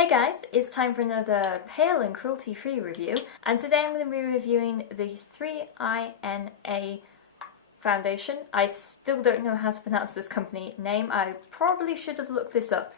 Hey guys, it's time for another pale and cruelty-free review, and today I'm going to be reviewing the 3INA foundation. I still don't know how to pronounce this company name. I probably should have looked this up.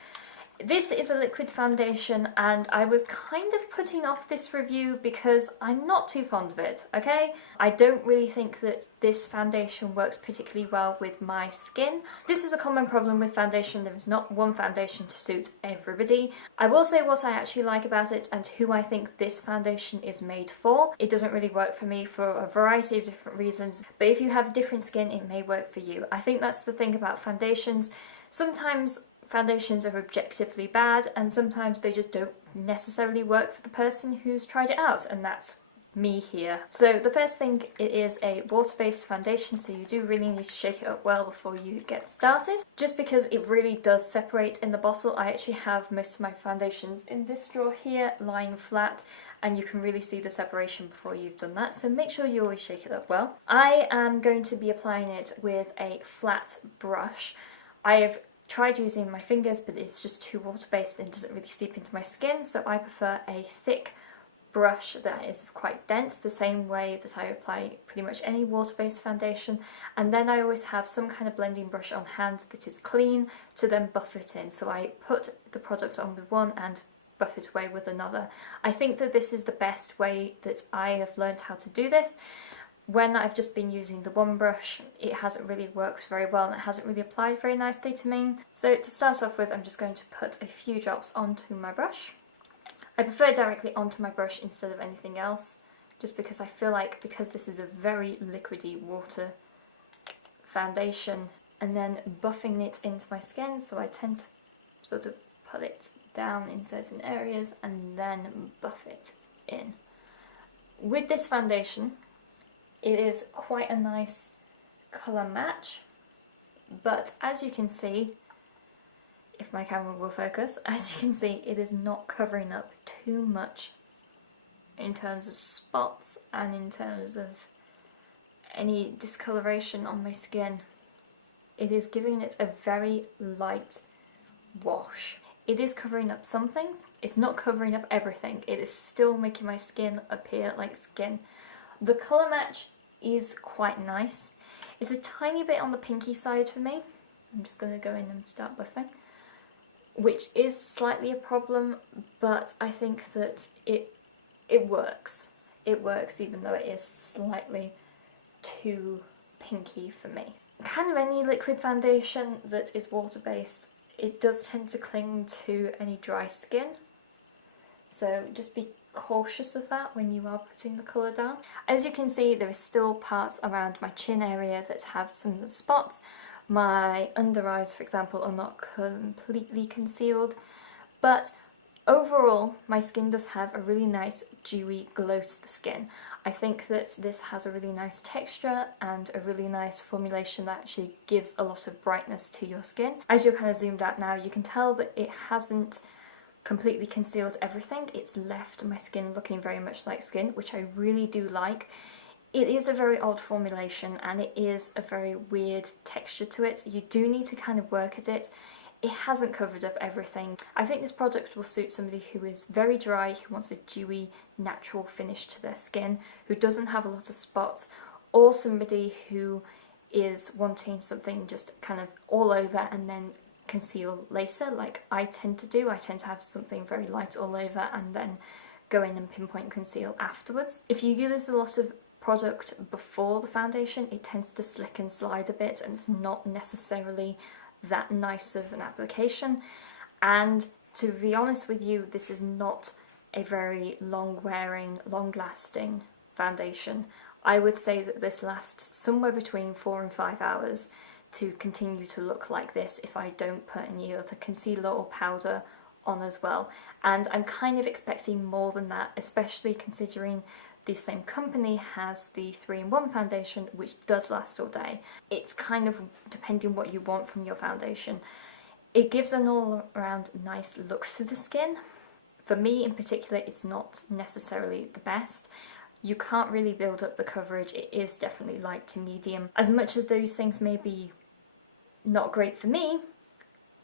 This is a liquid foundation and I was kind of putting off this review because I'm not too fond of it, okay? I don't really think that this foundation works particularly well with my skin. This is a common problem with foundation. There is not one foundation to suit everybody. I will say what I actually like about it and who I think this foundation is made for. It doesn't really work for me for a variety of different reasons, but if you have different skin, it may work for you. I think that's the thing about foundations. Sometimes foundations are objectively bad and sometimes they just don't necessarily work for the person who's tried it out, and that's me here. So the first thing, it is a water-based foundation, so you do really need to shake it up well before you get started, just because it really does separate in the bottle. I actually have most of my foundations in this drawer here lying flat, and you can really see the separation before you've done that, so make sure you always shake it up well. I am going to be applying it with a flat brush. I've tried using my fingers, but it's just too water-based and doesn't really seep into my skin, so I prefer a thick brush that is quite dense, the same way that I apply pretty much any water-based foundation. And then I always have some kind of blending brush on hand that is clean to then buff it in. So I put the product on with one and buff it away with another. I think that this is the best way that I have learned how to do this. When I've just been using the one brush, it hasn't really worked very well and it hasn't really applied very nicely to me. So to start off with, I'm just going to put a few drops onto my brush. I prefer directly onto my brush instead of anything else, just because I feel like, because this is a very liquidy water foundation, and then buffing it into my skin, so I tend to sort of put it down in certain areas and then buff it in. With this foundation, it is quite a nice colour match, but as you can see, if my camera will focus, as you can see, it is not covering up too much in terms of spots and in terms of any discoloration on my skin. It is giving it a very light wash. It is covering up some things, it's not covering up everything. It is still making my skin appear like skin. The colour match is quite nice. It's a tiny bit on the pinky side for me. I'm just going to go in and start buffing, which is slightly a problem, but I think that it works. It works even though it is slightly too pinky for me. Kind of any liquid foundation that is water-based, it does tend to cling to any dry skin, so just be cautious of that when you are putting the colour down. As you can see, there is still parts around my chin area that have some spots. My under eyes, for example, are not completely concealed, but overall my skin does have a really nice dewy glow to the skin. I think that this has a really nice texture and a really nice formulation that actually gives a lot of brightness to your skin. As you're kind of zoomed out now, you can tell that it hasn't completely concealed everything. It's left my skin looking very much like skin, which I really do like. It is a very odd formulation and it is a very weird texture to it. You do need to kind of work at it. It hasn't covered up everything. I think this product will suit somebody who is very dry, who wants a dewy, natural finish to their skin, who doesn't have a lot of spots, or somebody who is wanting something just kind of all over and then conceal later, like I tend to do. I tend to have something very light all over and then go in and pinpoint conceal afterwards. If you use a lot of product before the foundation, it tends to slick and slide a bit and it's not necessarily that nice of an application. And to be honest with you, this is not a very long wearing, long lasting foundation. I would say that this lasts somewhere between 4 and 5 hours to continue to look like this if I don't put any other concealer or powder on as well. And I'm kind of expecting more than that, especially considering the same company has the 3-in-1 foundation, which does last all day. It's kind of depending what you want from your foundation. It gives an all-around nice look to the skin. For me in particular, it's not necessarily the best. You can't really build up the coverage. It is definitely light to medium. As much as those things may be not great for me,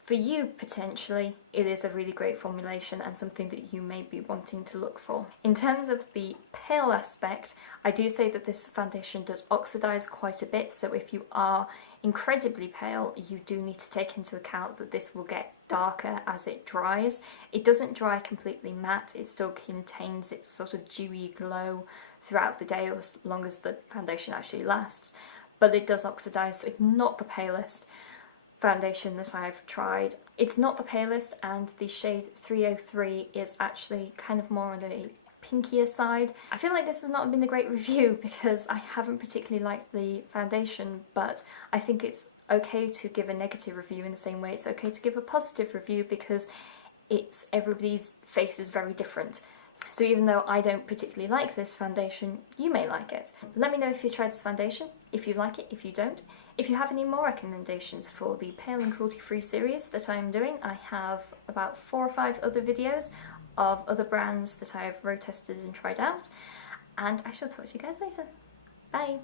for you, potentially, it is a really great formulation and something that you may be wanting to look for. In terms of the pale aspect, I do say that this foundation does oxidize quite a bit, so if you are incredibly pale, you do need to take into account that this will get darker as it dries. It doesn't dry completely matte, it still contains its sort of dewy glow throughout the day, or as long as the foundation actually lasts, but it does oxidize, so it's not the palest foundation that I've tried. It's not the palest, and the shade 303 is actually kind of more on the pinkier side. I feel like this has not been a great review because I haven't particularly liked the foundation, but I think it's okay to give a negative review in the same way it's okay to give a positive review, because everybody's face is very different. So even though I don't particularly like this foundation, you may like it. Let me know if you tried this foundation, if you like it, if you don't. If you have any more recommendations for the Pale and Cruelty-Free series that I'm doing, I have about 4 or 5 other videos of other brands that I've road tested and tried out. And I shall talk to you guys later. Bye!